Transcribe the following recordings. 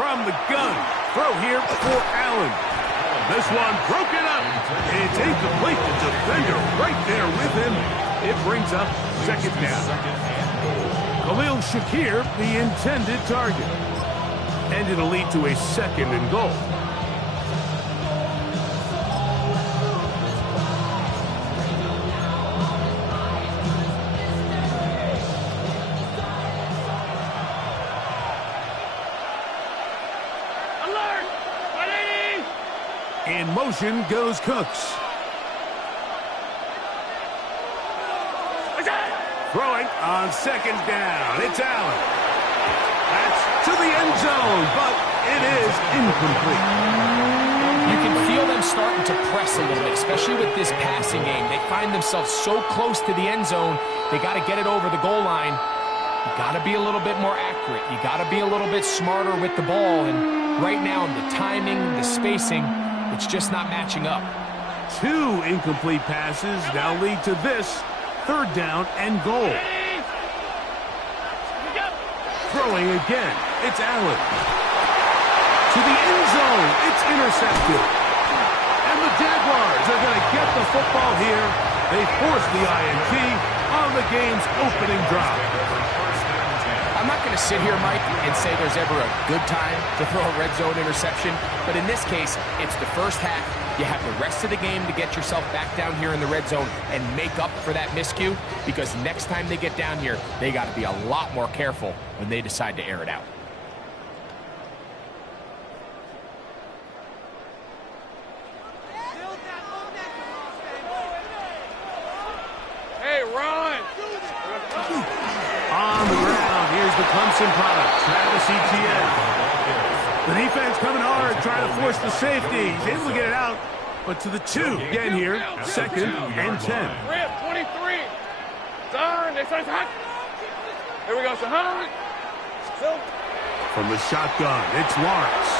From the gun, throw here for Allen. This one broken up. It's incomplete. The defender right there with him. It brings up second down. Khalil Shakir, the intended target. And it'll lead to a second and goal. In motion goes Cooks. Throwing on second down. It's Allen. That's to the end zone, but it is incomplete. You can feel them starting to press a little bit, especially with this passing game. They find themselves so close to the end zone, they got to get it over the goal line. You got to be a little bit more accurate. You got to be a little bit smarter with the ball. And right now, the timing, the spacing, it's just not matching up. Two incomplete passes now lead to this third down and goal. Throwing again. It's Allen. To the end zone. It's intercepted. And the Jaguars are going to get the football here. They force the INT on the game's opening drive. I'm not going to sit here, Mike, and say there's ever a good time to throw a red zone interception, but in this case, it's the first half. You have the rest of the game to get yourself back down here in the red zone and make up for that miscue, because next time they get down here, they got to be a lot more careful when they decide to air it out. Hey, Ron! On the ground, here's the Clemson product, Travis Etienne. The defense coming hard, trying to force the safety. He's able to get it out, but to the 2 again here, second and 10. Rip, 23. Turn, they say hot. Here we go, Shahan. From the shotgun, it's Lawrence.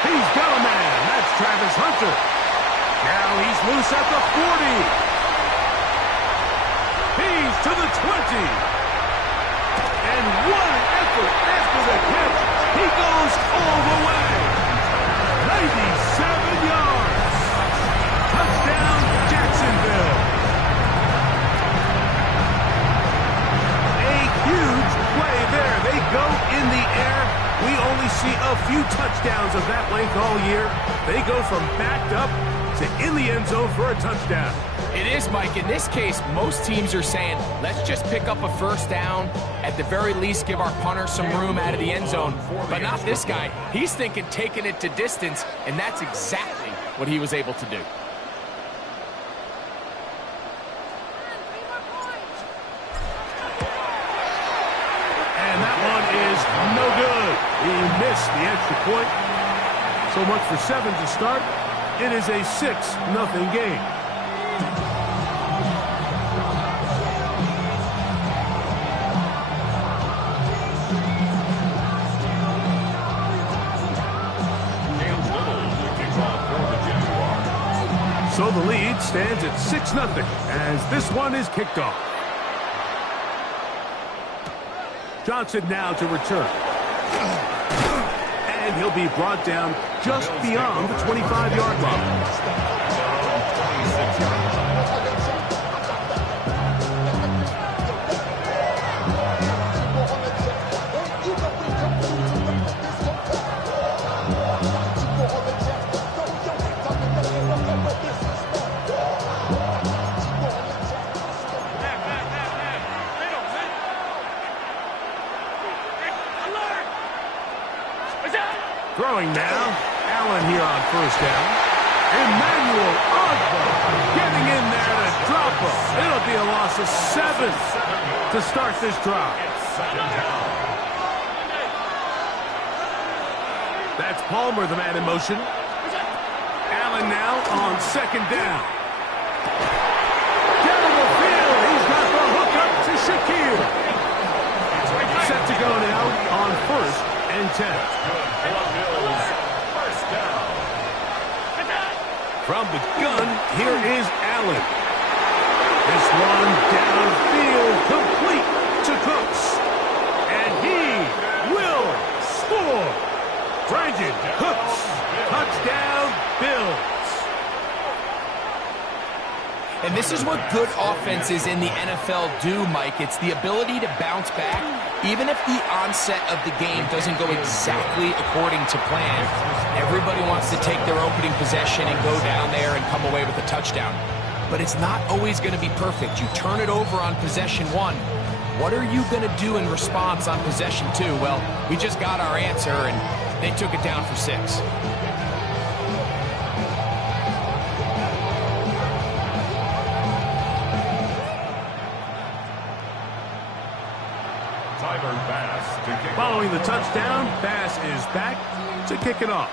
He's got a man. That's Travis Hunter. Now he's loose at the 40. He's to the 20. And what an effort after the catch. He goes all the way. 97 yards. Touchdown, Jacksonville. A huge play there. They go in the air. We only see a few touchdowns of that length all year. They go from backed up to in the end zone for a touchdown. It is, Mike. In this case, most teams are saying, let's just pick up a first down. At the very least, give our punter some room out of the end zone. But not this guy. He's thinking taking it to distance, and that's exactly what he was able to do. And that one is no good. He missed the extra point. So much for 7 to start. It is a 6-0 game. So the lead stands at 6-0 as this one is kicked off. Johnson now to return. And he'll be brought down just beyond the 25-yard line. Throwing now, Allen here on first down. Emmanuel Ogba getting in there to drop him. It'll be a loss of 7 to start this drive. That's Palmer, the man in motion. Allen now on second down. Down the field, he's got the hook up to Shakir. Set to go now on first and 10. From the gun, here is Allen. This one downfield, complete to Cooks. And he will score. Imagine, hooks, touchdown, Bills. And this is what good offenses in the NFL do, Mike. It's the ability to bounce back, even if the onset of the game doesn't go exactly according to plan. Everybody wants to take their opening possession and go down there and come away with a touchdown. But it's not always going to be perfect. You turn it over on possession 1. What are you going to do in response on possession 2? Well, we just got our answer, and they took it down for 6. Following the touchdown, Bass is back to kick it off.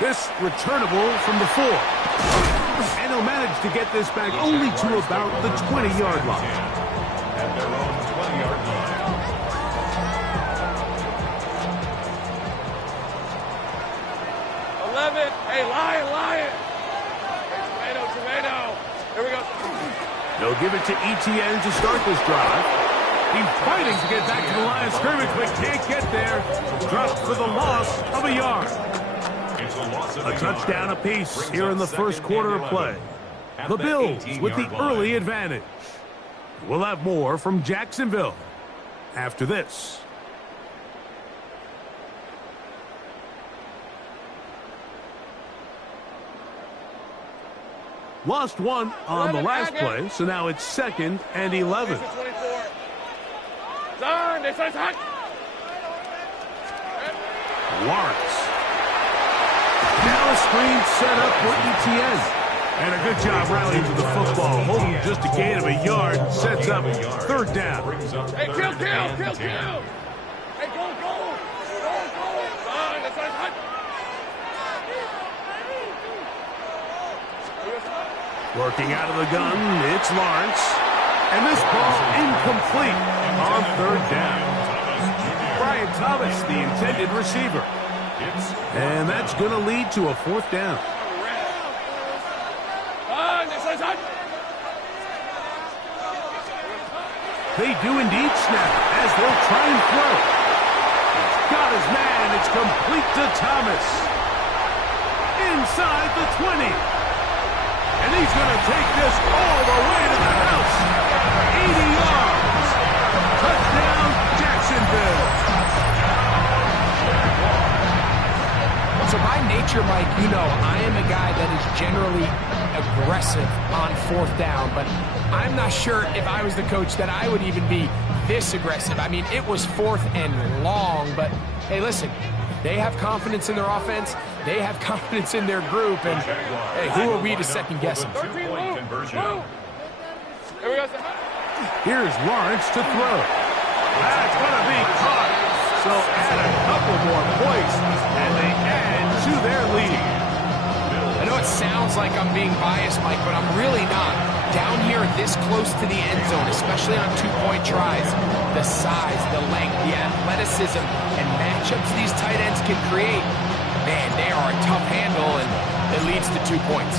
This returnable from the 4. And he'll manage to get this back only to about the 20-yard line. At their own 20-yard line. 11. Hey, Lion. Tomato. Here we go. They'll give it to Etienne to start this drive. He's fighting to get back to the line of scrimmage, but can't get there. Dropped for the loss of a yard. A touchdown apiece here in the first quarter of play. The Bills with the early advantage. We'll have more from Jacksonville after this. Lost one on the last play, so now it's 2nd and 11. Lawrence. Now a screen set up for Etienne. And a good job rallying to the football. Holding just a gain of a yard. Sets up 3rd down. Hey, kill. Hey, go. Working out of the gun, it's Lawrence. And this ball incomplete on 3rd down. Brian Thomas, the intended receiver. And that's going to lead to a 4th down. They do indeed snap as they'll try and throw. He's got his man. It's complete to Thomas. Inside the 20. And he's going to take this all the way to the house. 80 yards. Touchdown, Jacksonville. So by nature, Mike, you know, I am a guy that is generally aggressive on 4th down, but I'm not sure if I was the coach that I would even be this aggressive. I mean, it was 4th and long, but hey, listen, they have confidence in their offense. They have confidence in their group, and hey, who are we to second guess them? Here's Lawrence to throw. That's going to be caught. So add a couple more points, and they add to their lead. I know it sounds like I'm being biased, Mike, but I'm really not. Down here this close to the end zone, especially on 2-point tries, the size, the length, the athleticism, and matchups these tight ends can create, man, they are a tough handle, and it leads to 2 points.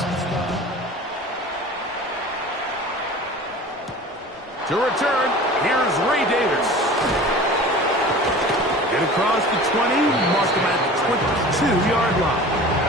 To return, here's Ray Davis. Get across the 20, mark him at the 22-yard line.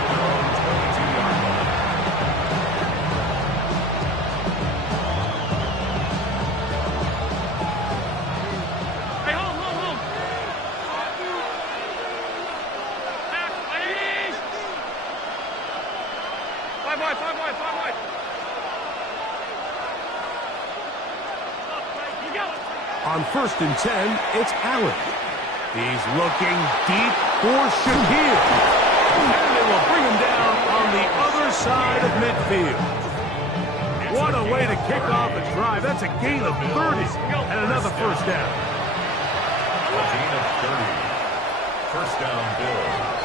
On 1st and 10, it's Allen. He's looking deep for Shakir. And they will bring him down on the other side of midfield. What a way to kick off a drive. That's a gain of 30 and another 1st down. A gain of 30. 1st down, Bills.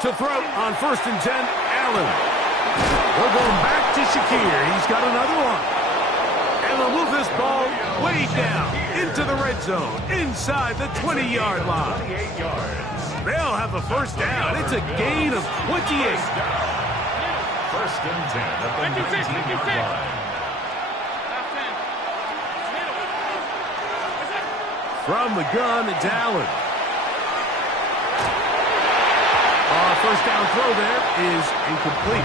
To throw on 1st and 10, Allen. We're going back to Shakir. He's got another one. And they'll move this ball way down into the red zone, inside the 20-yard line. 28 yards. They'll have the 1st down. It's a gain of 28. First and 10 at the 19-yard line. From the gun, it's Allen. First down throw there is incomplete.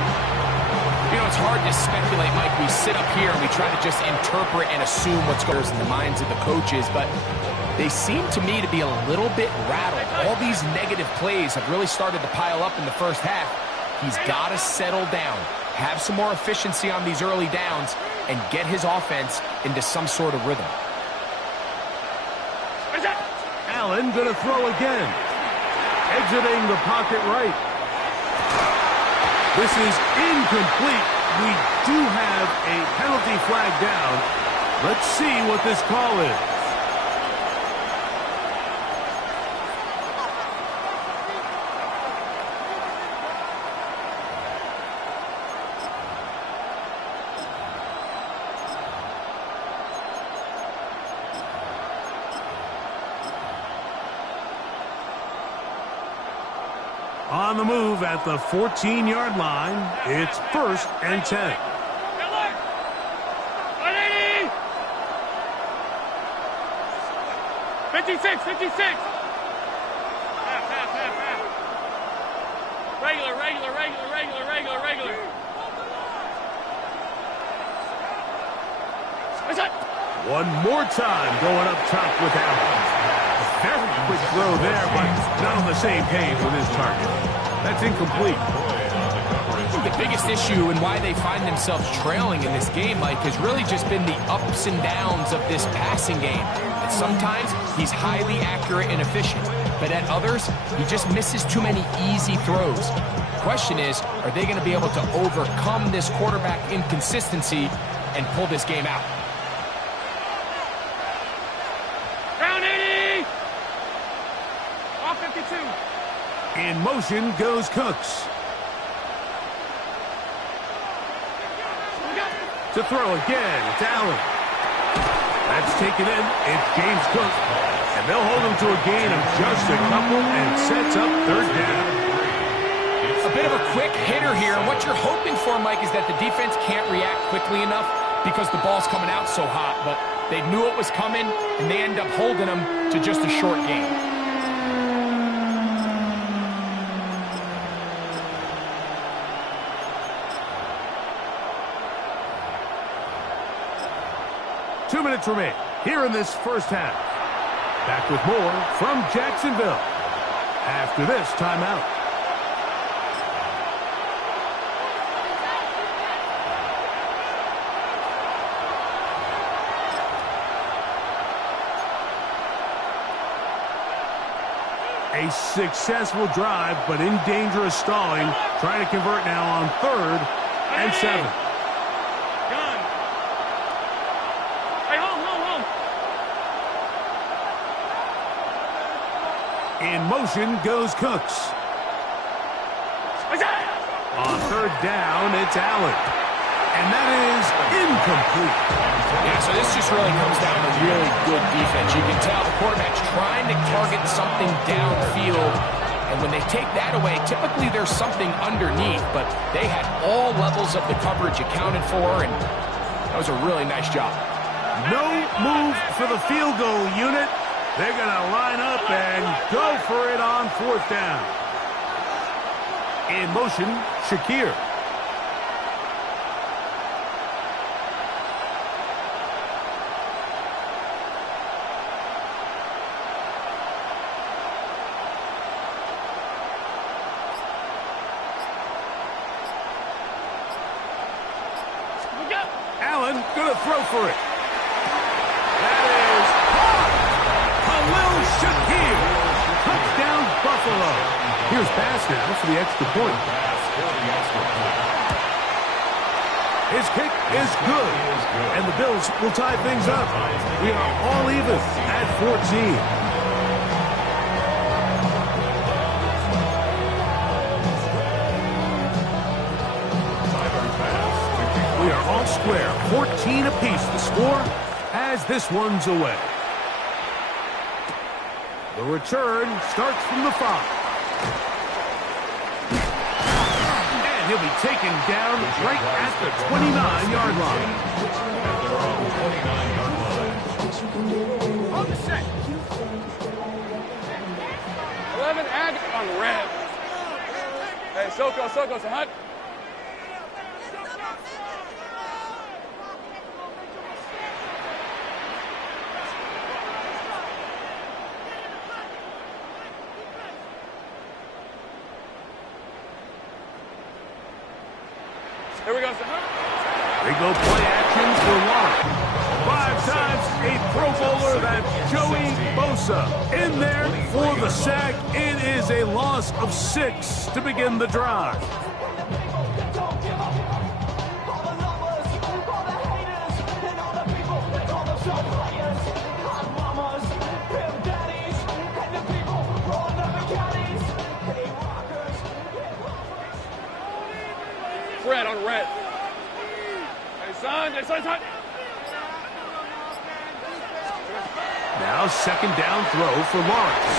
You know, it's hard to speculate, Mike. We sit up here and we try to just interpret and assume what's going on in the minds of the coaches, but they seem to me to be a little bit rattled. All these negative plays have really started to pile up in the first half. He's got to settle down, have some more efficiency on these early downs, and get his offense into some sort of rhythm. Allen going to throw again. Exiting the pocket right. This is incomplete. We do have a penalty flag down. Let's see what this call is. On the move at the 14-yard line, it's 1st and 10. 56. Regular. One more time going up top with Allen. Very quick throw there, but not on the same page with his target. That's incomplete. The biggest issue and why they find themselves trailing in this game, Mike, has really just been the ups and downs of this passing game. And sometimes he's highly accurate and efficient, but at others, he just misses too many easy throws. The question is, are they going to be able to overcome this quarterback inconsistency and pull this game out? In motion goes Cooks. To throw again, it's Allen. That's taken in. It's James Cook. And they'll hold him to a gain of just a couple and sets up 3rd down. A bit of a quick hitter here. And what you're hoping for, Mike, is that the defense can't react quickly enough because the ball's coming out so hot. But they knew it was coming, and they end up holding them to just a short gain. 2 minutes remain here in this first half. Back with more from Jacksonville after this timeout. A successful drive, but in dangerous stalling. Trying to convert now on 3rd and 7. In motion goes Cooks. On 3rd down, it's Allen. And that is incomplete. Yeah, so this just really comes down to really good defense. You can tell the quarterback's trying to target something downfield. And when they take that away, typically there's something underneath. But they had all levels of the coverage accounted for, and that was a really nice job. No move for the field goal unit. They're going to line up and go for it on 4th down. In motion, Shakir. Allen going to throw for it. Shakir, touchdown Buffalo. Here's pass now for the extra point. His kick is good, and the Bills will tie things up. We are all even at 14. We are all square, 14 apiece. The score as this one's away. The return starts from the 5. And And he'll be taken down right at the 29-yard line. On the set. 11 ag on red. Hey, Soko, so hot. Here we go, Sahar. They go play action for Lawrence. 5 times a Pro Bowler, that's Joey Bosa. In there for the sack. It is a loss of 6 to begin the drive. Red on red. Hey, son, hot. Now second down throw for Lawrence.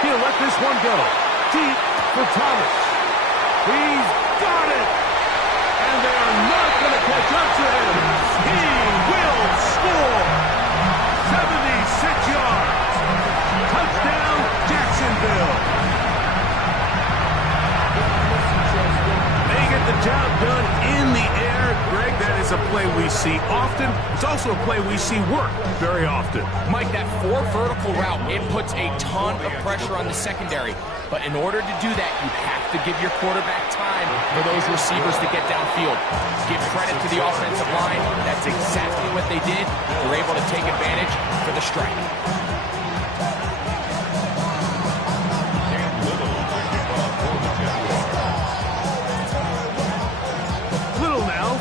He'll let this one go. Deep for Thomas. He's got it. And they are not going to catch up to him. He will score. 76 yards. Touchdown, Jacksonville. They get the job done in the air. Greg, that is a play we see often. It's also a play we see work very often. Mike, that 4 vertical route, it puts a ton of pressure on the secondary. But in order to do that, you have to give your quarterback time for those receivers to get downfield. Give credit to the offensive line. That's exactly what they did. They're able to take advantage for the strike.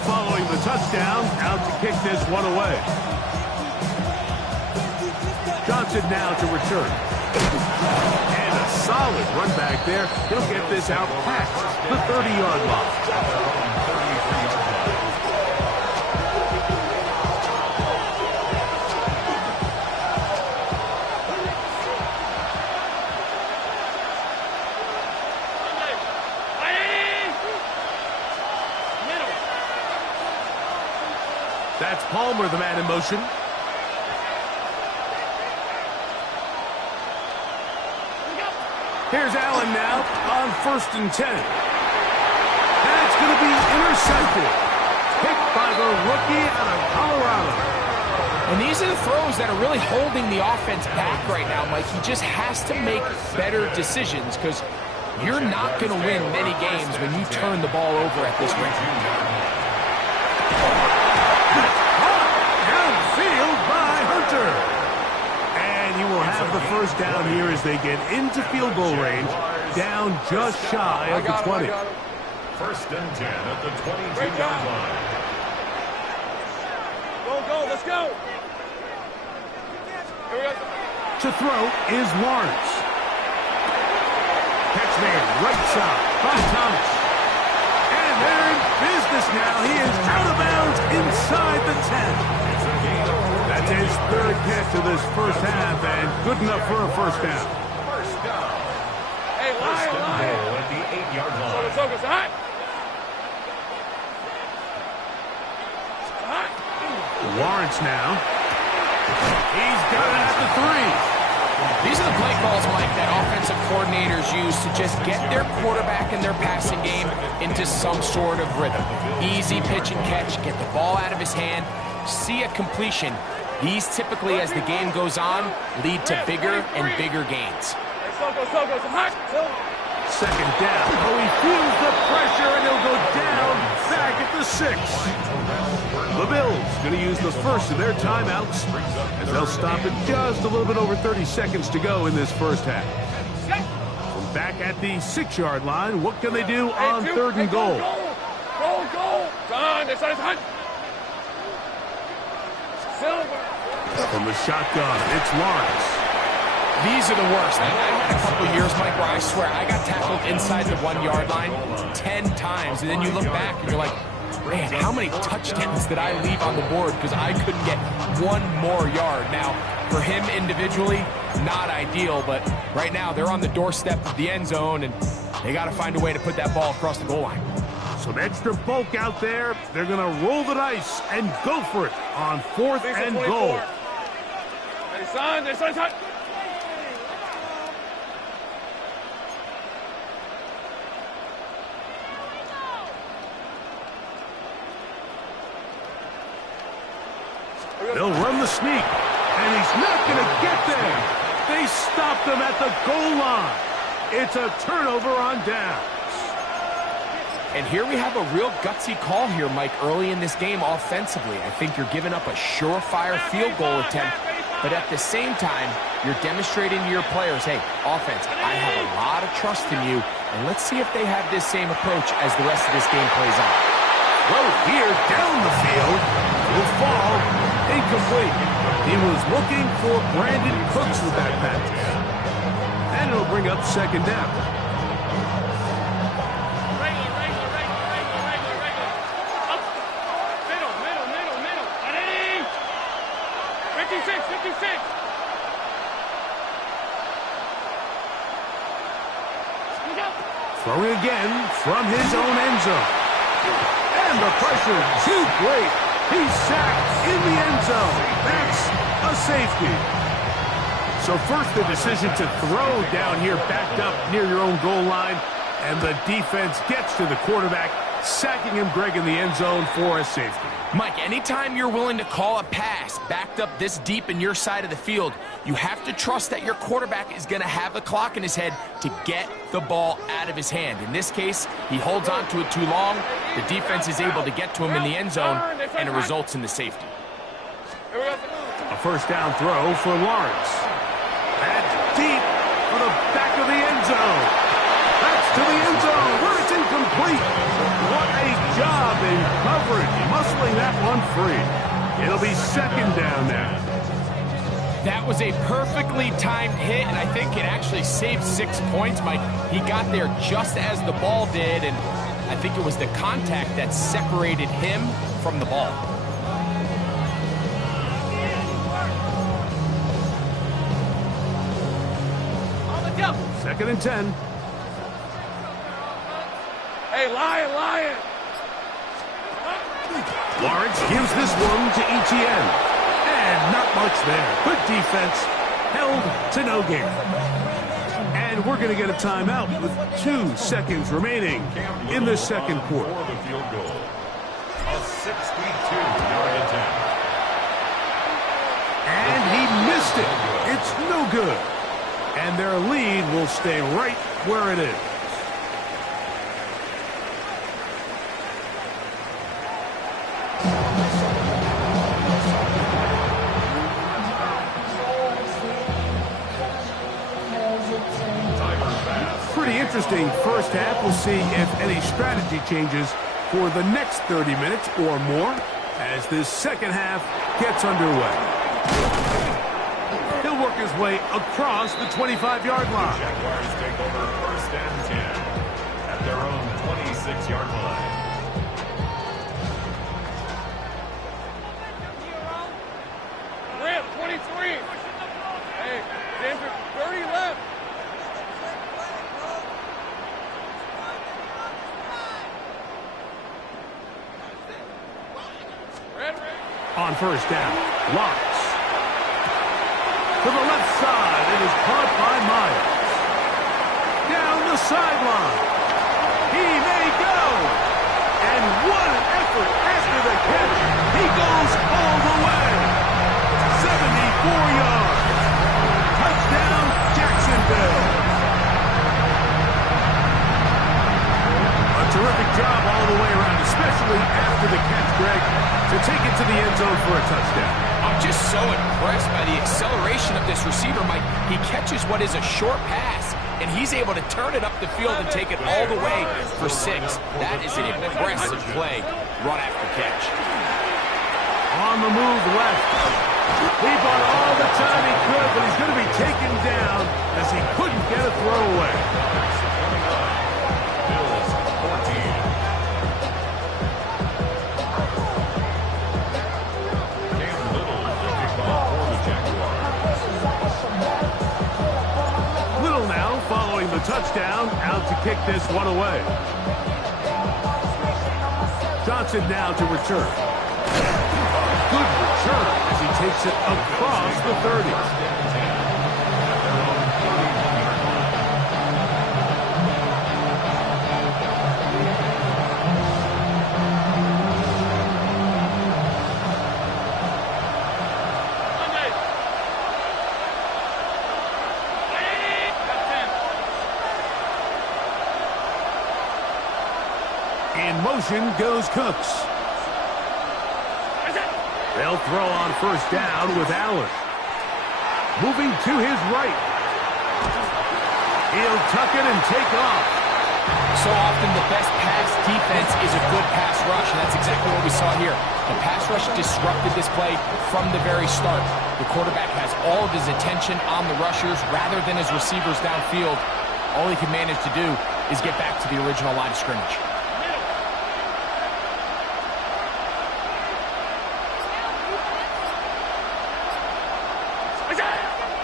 Following the touchdown, out to kick this one away. Johnson now to return. And a solid run back there. He'll get this out past the 30-yard line. That's Palmer, the man in motion. Here's Allen now on 1st and 10. That's going to be intercepted. Picked by the rookie out of Colorado. And these are the throws that are really holding the offense back right now, Mike. He just has to make better decisions because you're not going to win many games when you turn the ball over at this rate. And he will have the first down here as they get into field goal range, down just shy of the 20. 1st and 10 at the 22-yard line. Go, let's go. Here we go. To throw is Lawrence. Catch there, right side by Thomas. And they're in business now. He is out of bounds inside the 10. That's his 3rd catch of this first half, and good enough for a first down. Hey, First and goal at the 8-yard line. Soko, hot. Lawrence now. He's got it at the 3. These are the play calls, Mike, that offensive coordinators use to just get their quarterback and their passing game into some sort of rhythm. Easy pitch and catch, get the ball out of his hand, see a completion. These typically, as the game goes on, lead to bigger and bigger gains. Soko, hot. Second down. Oh, he feels the pressure, and he'll go down back at the 6. The Bills going to use the first of their timeouts, as they'll stop it just a little bit over 30 seconds to go in this first half. From back at the 6-yard line, what can they do on 3rd and goal? Go. Done. This is hot. From the shotgun, it's Lawrence. These are the worst. I had a couple years, Mike, where I swear I got tackled inside the 1-yard line 10 times, and then you look back and you're like, man, how many touchdowns did I leave on the board because I couldn't get one more yard? Now, for him individually, not ideal, but right now they're on the doorstep of the end zone, and they got to find a way to put that ball across the goal line. Some extra bulk out there. They're going to roll the dice and go for it on 4th and goal. Hey, son, son. They'll run the sneak, and he's not going to get there. They stopped him at the goal line. It's a turnover on downs. And here we have a real gutsy call here, Mike, early in this game offensively. I think you're giving up a surefire field goal attempt, but at the same time, you're demonstrating to your players, hey, offense, I have a lot of trust in you, and let's see if they have this same approach as the rest of this game plays out. Throw here down the field. Will fall. Incomplete. He was looking for Brandon Cooks with that pass. And it'll bring up 2nd down. Up. Middle. 56. Throwing again from his own end zone. And the pressure too great. He's sacked in the end zone. That's a safety. So first the decision to throw down here backed up near your own goal line. And the defense gets to the quarterback, sacking him, Greg, in the end zone for a safety. Mike, anytime you're willing to call a pass backed up this deep in your side of the field, you have to trust that your quarterback is going to have the clock in his head to get the ball out of his hand. In this case, he holds on to it too long. The defense is able to get to him in the end zone, and it results in the safety. A 1st down throw for Lawrence. That's deep for the back of the end zone. That's to the end zone where it's incomplete. What a job in coverage, muscling that one free. It'll be 2nd down now. That was a perfectly timed hit, and I think it actually saved 6 points, Mike. He got there just as the ball did, and I think it was the contact that separated him from the ball. On the jump. 2nd and 10. Hey, Lion. Lawrence gives this one to Etienne. And not much there. Good defense. Held to no gain. And we're going to get a timeout with 2 seconds remaining in the 2nd quarter. For the field goal. A 62-yard attempt. And he missed it. It's no good. And their lead will stay right where it is. Pretty interesting first half. We'll see if any strategy changes for the next 30 minutes or more as this 2nd half gets underway. He'll work his way across the 25-yard line. Jaguars take over 1st and 10 at their own 26-yard line. Rip, 23. Hey, Denver, 30 left. On 1st down, Lawrence. To the left side, it is caught by Myers. Down the sideline. He may go. And what an effort after the catch. He goes all the way. 74 yards. Touchdown, Jacksonville. A terrific job all the way around, especially after the catch, Greg, to take it to the end zone for a touchdown. I'm just so impressed by the acceleration of this receiver, Mike. He catches what is a short pass, and he's able to turn it up the field and take it all the way for 6. That is an impressive play, run after catch. On the move left. He bought all the time he could, but he's going to be taken down as he couldn't get a throw away. Bills 14. Little now following the touchdown, out to kick this one away. Johnson now to return. Good return as he takes it across the 30. In motion goes Cooks. They'll throw on first down with Allen. Moving to his right. He'll tuck it and take off. So often the best pass defense is a good pass rush, and that's exactly what we saw here. The pass rush disrupted this play from the very start. The quarterback has all of his attention on the rushers rather than his receivers downfield. All he can manage to do is get back to the original line of scrimmage.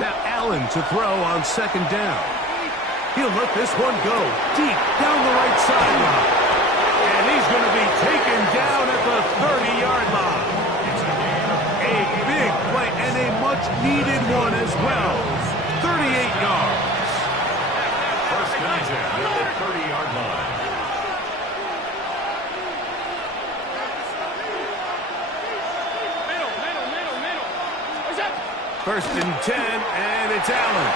Now Allen to throw on second down. He'll let this one go deep down the right sideline. And he's going to be taken down at the 30-yard line. A big play and a much-needed one as well. 38 yards. First and 10 at the 30-yard line. First and 10, and it's Allen.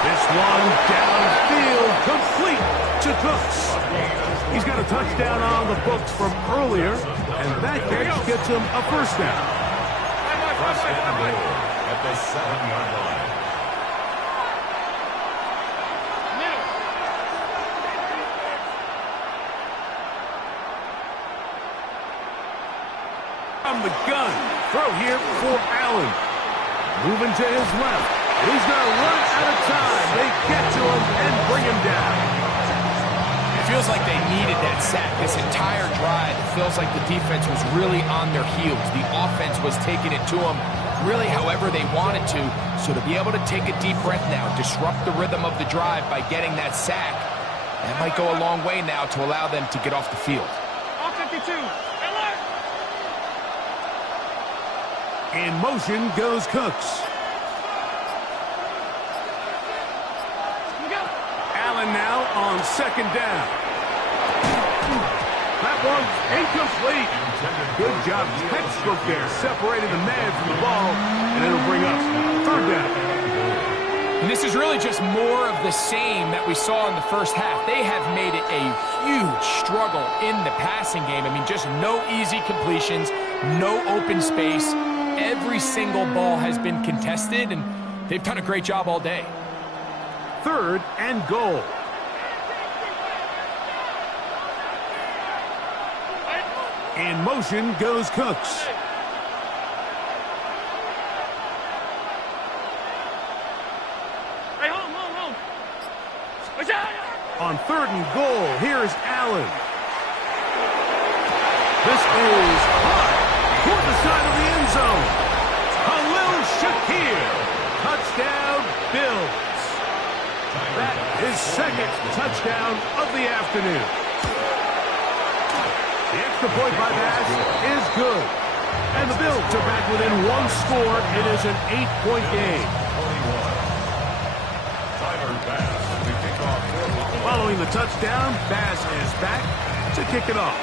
This one downfield, complete to Cooks. He's got a touchdown on the books from earlier, and that catch gets him a first down. First and goal at the 7-yard line. From the gun, throw here for Allen. Moving to his left. He's going to run out of time. They get to him and bring him down. It feels like they needed that sack. This entire drive, it feels like the defense was really on their heels. The offense was taking it to them really however they wanted to. So to be able to take a deep breath now, disrupt the rhythm of the drive by getting that sack, that might go a long way now to allow them to get off the field. All 52. In motion goes Cooks. Allen now on second down. That one's incomplete. Good job, textbook there, separating the man from the ball, and it'll bring up third down. And this is really just more of the same that we saw in the first half. They have made it a huge struggle in the passing game. I mean, just no easy completions, no open space. Every single ball has been contested, and they've done a great job all day. Third and goal. In motion goes Cooks. Hey, home. On third and goal, here's Allen. This is hot toward the side of the end zone. Khalil Shakir. Touchdown, Bills. That is second touchdown of the afternoon. The extra point by Bass is good. And the Bills are back within one score. It is an 8-point game. Following the touchdown, Bass is back to kick it off.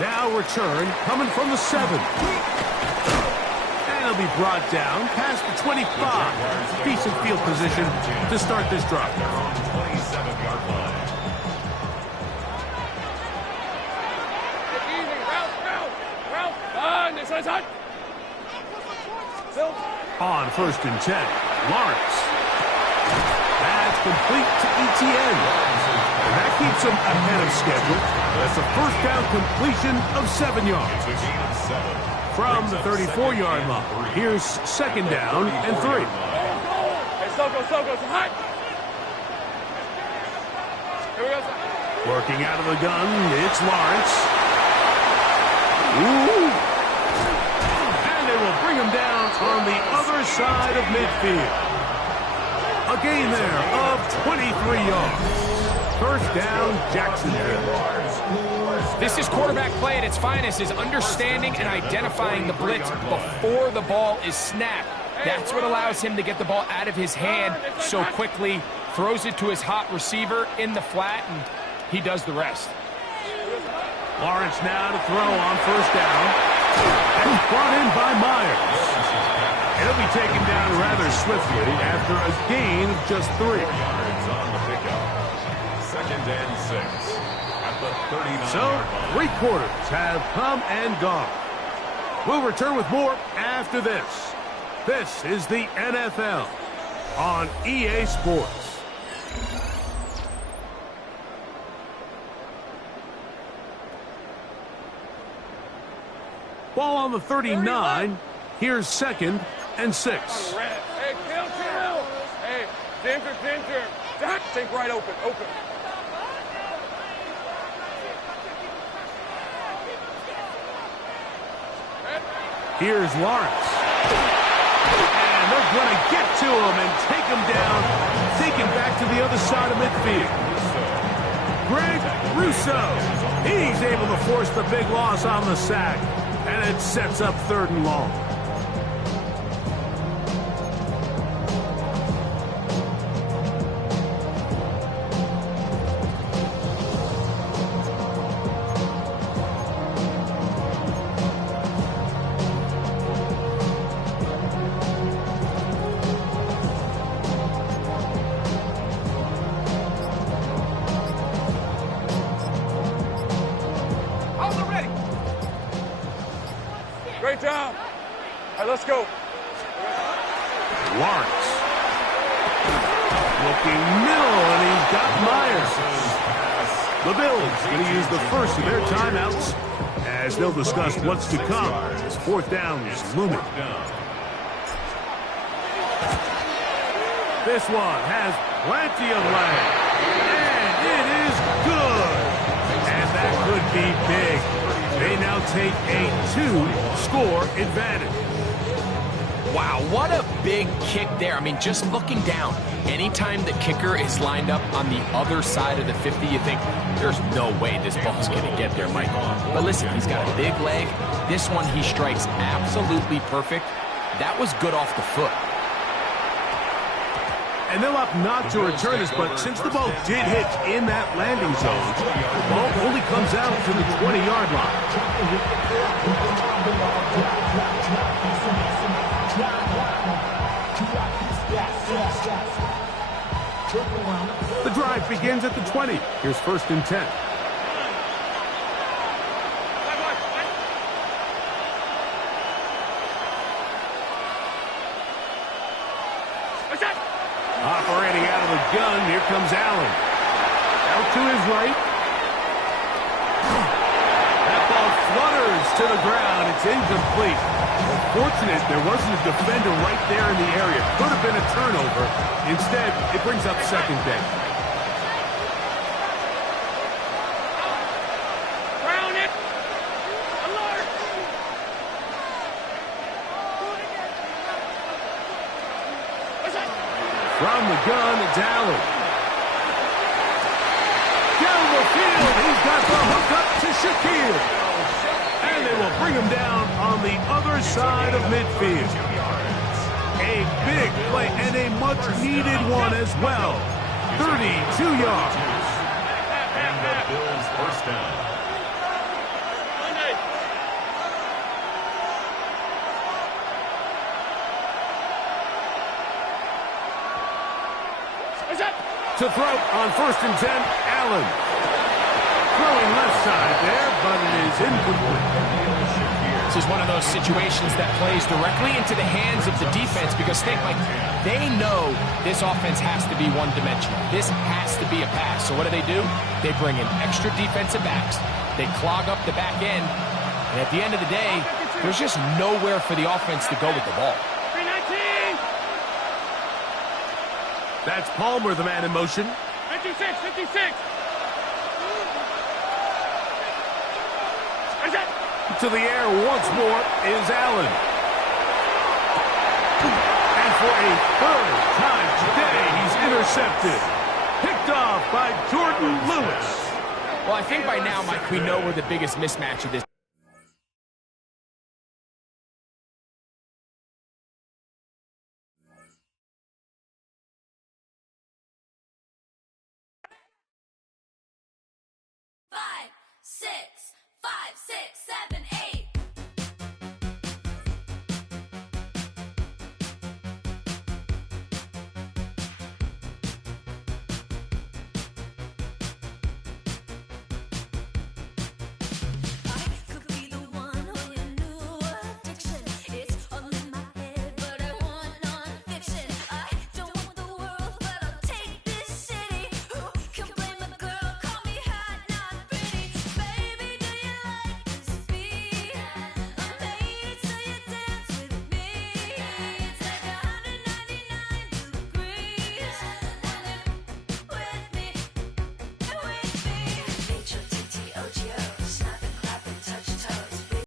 Now return coming from the 7. And he'll be brought down past the 25. Decent field position to start this drive. 27-yard line. On first and 10, Lawrence. That's complete to ETN. And that keeps him ahead of schedule. That's a first down completion of 7 yards. From the 34-yard line, here's second down and 3. Hey, so go. Hot. Here we go. Working out of the gun, it's Lawrence. Ooh. And they will bring him down on the other side of midfield. A gain there of 23 yards. First down, Jacksonville. This is quarterback play at its finest, is understanding and identifying the blitz before the ball is snapped. That's what allows him to get the ball out of his hand so quickly, throws it to his hot receiver in the flat, and he does the rest. Lawrence now to throw on first down. And brought in by Myers. He'll be taken down rather swiftly after a gain of just 3. Yards on the pickup. 2nd and 6 at the 39-yard So, line. 3 quarters have come and gone. We'll return with more after this. This is the NFL on EA Sports. Ball on the 39. Here's 2nd and 6. Hey, chill. Hey, Ginger. Think right open. Here's Lawrence. And they're going to get to him and take him down, take him back to the other side of midfield. Greg Russo. He's able to force the big loss on the sack. And it sets up 3rd and long. Great job. All right, let's go. Lawrence. Looking middle, and he's got Myers. The Bills going to use the first of their timeouts as they'll discuss what's to come as 4th down is looming. This one has plenty of leg. And it is good. And that could be big. They now take a 2-score advantage. Wow, what a big kick there. I mean, just looking down, anytime the kicker is lined up on the other side of the 50, you think, there's no way this ball's going to get there, Michael. But listen, he's got a big leg. This one he strikes absolutely perfect. That was good off the foot. And they'll opt not to return this, but since the ball did hit in that landing zone, the ball only comes out to the 20-yard line. The drive begins at the 20. Here's 1st and 10. Operating out of the gun, here comes Allen. Out to his right. That ball flutters to the ground. It's incomplete. Fortunate there wasn't a defender right there in the area. Could have been a turnover. Instead, it brings up 2nd down. Crown it. Alert. From the gun, it's Allen. Down the field, he's got the hook up to Shaquille. And they will bring him down on the other side of midfield. A big play and a much-needed one as well. 32 yards. And the Bills' 1st down. To throw on 1st and 10, Allen. Throwing left side there, but it is incomplete. This is one of those situations that plays directly into the hands of the defense because they know this offense has to be one-dimensional. This has to be a pass. So what do? They bring in extra defensive backs. They clog up the back end. And at the end of the day, there's just nowhere for the offense to go with the ball. 319. That's Palmer, the man in motion. 56. To the air once more is Allen. And for a 3rd time today, he's intercepted. Picked off by Jordan Lewis. Well, I think by now, Mike, we know where the biggest mismatch of this